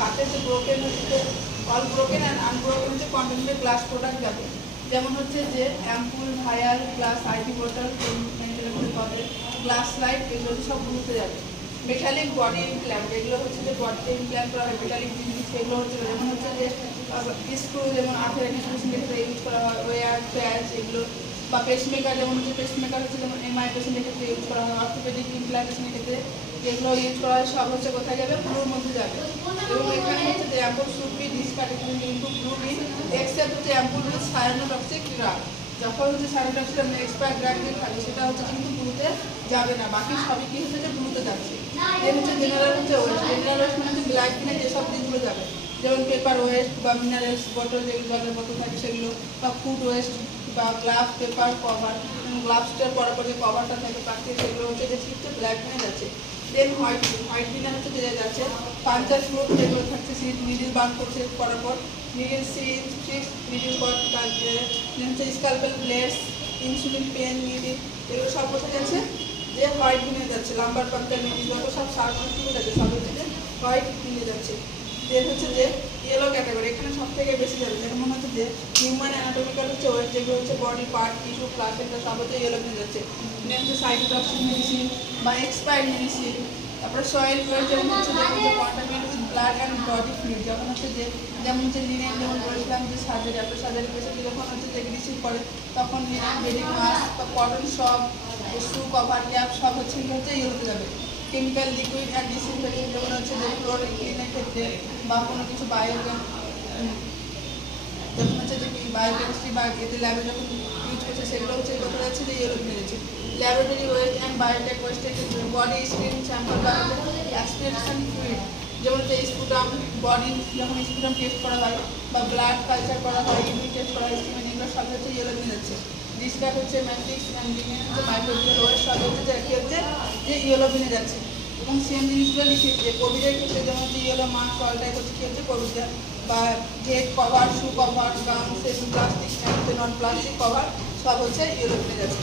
কাছে যে ব্রোকেন হচ্ছে অল ব্রোকেন অ্যান্ড আনব্রোকেন হচ্ছে কন্টেনার গ্লাস প্রোডাক্ট যাবে, যেমন হচ্ছে যে অ্যাম্পুল, ভায়াল, গ্লাস, আইভি বোতল, গ্লাস লাইট, এগুলো সব ব্লুতে যাবে। মেটালিক বডি ইমপ্ল্যান্ট, এগুলো হচ্ছে যে বডিতে ইমপ্ল্যান্ট করা হয় মেটালিক জিনিস, সেগুলো হচ্ছে যেমন হচ্ছে যে স্ক্রু, যেমন আঠের পেশেন্টের ক্ষেত্রে ইউজ করা হয়, ওয়ার, প্যাচ, এগুলো বা পেসমেকার, যেমন হচ্ছে পেসমেকার হচ্ছে যেমন এমআই পেশেন্টের ক্ষেত্রে ইউজ করা হয়, অর্থোপেডিক ইমপ্ল্যান্টেশনের ক্ষেত্রে যেগুলো ইউজ করা হয় সব হচ্ছে কোথায় যাবে, ব্লুর মধ্যে যাবে। এবং এখানে হচ্ছে যে ampoule should be discarded into blue bin except হচ্ছে অ্যাম্পুল উইথ সায়ানোটক্সিক ড্রাগ। যখন হচ্ছে সায়ানোটক্সিক এক্সপায়ার ড্রাগ দিয়ে থাকে সেটা হচ্ছে কিন্তু ব্লুতে যাবে না, বাকি সবই কি হচ্ছে যে ব্লুতে যাচ্ছে। দেন হচ্ছে জেনারেল হচ্ছে ওয়েস্ট, জেনারেল ওয়েস্ট মানে হচ্ছে ব্ল্যাক বিনে যেসব জিনিসগুলো যাবে, যেমন পেপার ওয়েস্ট বা মিনারেলস বটল, যেগুলো জলের বোতল থাকে সেগুলো, বা ফুড ওয়েস্ট বা গ্লাস, পেপার, কভার, গ্লাভসটার পরে যে কভারটা থাকে প্লাস্টিক, সেগুলো হচ্ছে যে হচ্ছে ব্ল্যাক বিনে যাচ্ছে। দেন হোয়াইট বিনে হচ্ছে যে যাচ্ছে পাঞ্চার ফ্রুট, যেগুলো থাকছে সিড, নিডিল বার্ন করছে করার পর নিডিল সিড, ফিক্স নিডিল কট, দেন হচ্ছে scalpel blades, insulin pen, needle, এগুলো সব কোথায় যাচ্ছে যে হোয়াইট বিনে যাচ্ছে। লাম্বার পাঞ্চার, নিডিল যত সব সার্কুলার যাচ্ছে সব হচ্ছে যে হোয়াইট বিনে যাচ্ছে। দেন হচ্ছে যে ইয়েলো ক্যাটাগরি, এখানে সব থেকে বেশি যাবে, যেমন হচ্ছে যে হিউম্যান অ্যানাটমিক্যাল হচ্ছে ওয়েস্ট, যেগুলো হচ্ছে বডি পার্ট, টিস্যু, প্লাসেন্টা সব হচ্ছে ইয়েলো বিনে যাচ্ছে। দেন হচ্ছে সাইটোটক্সিক মেডিসিন বা এক্সপায়ার্ড মেডিসিন। তারপরে সয়েল ওয়েস্ট, যেমন হচ্ছে contaminate with blood and body fluid, যেমন হচ্ছে যে যেমন হচ্ছে লিনেন, যেমন বলেছিলাম যে সার্জারি, আপনার সার্জারি পেশেন্ট যখন হচ্ছে যে রিসিভ করে তখন লিনেন, বেডিং মাস্ক বা কটন সব, শু, কভার, ক্যাপ সব হচ্ছে ইয়েলোতে যাবে। কেমিক্যাল, লিকুইড অ্যান্ড ডিসইনফেক্টেন্ট, যেমন হচ্ছে যে ক্লোরিন ক্লিনের ক্ষেত্রে বা কোনো কিছু যখন হচ্ছে যে বায়োকেমিস্ট্রি বা এতে ল্যাবে যখন ইউজ করছে সেগুলো হচ্ছে কোথায় যাচ্ছে যে ইয়েলো বিনে যাচ্ছে। ল্যাবরেটরি ওয়েস্ট অ্যান্ড বায়োটেক ওয়েস্টের ক্ষেত্রে বডি স্ক্রিন স্যাম্পল বা অ্যাসপিরেশন ফ্লুইড, যেমন হচ্ছে স্পুটাম, বডি যখন স্পুটাম টেস্ট করা হয় বা ব্লাড কালচার করা হয়, ইউরিন টেস্ট করা হয়, স্কিমেন, এগুলো সব হচ্ছে ইয়েলো বিনে যাচ্ছে। ডিসকাট হচ্ছে ম্যাট্রিক্স অ্যান্ড লিনেন হচ্ছে মাইক্রোবিয়াল ওয়েস্ট, সব হচ্ছে যে কী হচ্ছে যে ইয়েলো বিনে যাচ্ছে। এবং সেম জিনিসগুলো লিখে যে কোভিডের ক্ষেত্রে যেমন হচ্ছে ইয়েলো মাস্ক, অলটাই হচ্ছে কী হচ্ছে কোভিড, বা হেড কভার, শু কভার, গাউন, প্লাস্টিক, নন প্লাস্টিক কভার সব হচ্ছে ইয়েলো বিনে যাচ্ছে।